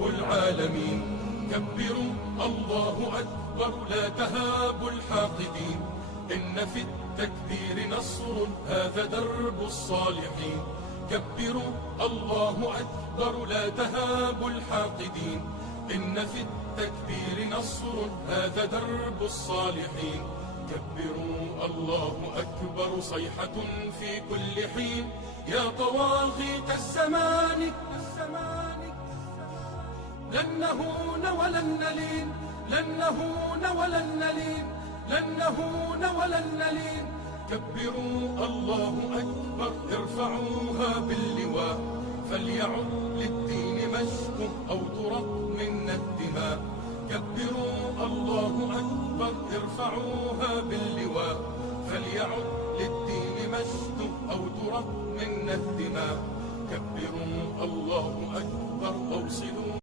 رب العالمين. كبروا الله أكبر لا تهابوا الحاقدين، إن في التكبير نصر هذا درب الصالحين. كبروا الله أكبر لا تهابوا الحاقدين، إن في التكبير نصر هذا درب الصالحين. كبروا الله أكبر صيحة في كل حين، يا طواغيت الزمان لن نهون ولن نلين، لن نهون ولن نلين، لن نهون ولن نلين. كبروا الله أكبر ارفعوها باللواء، فليعد للدين مجد أو ترق منا الدماء. كبروا الله أكبر ارفعوها باللواء، فليعد للدين مجد أو ترق منا الدماء. كبروا الله أكبر أوصلوا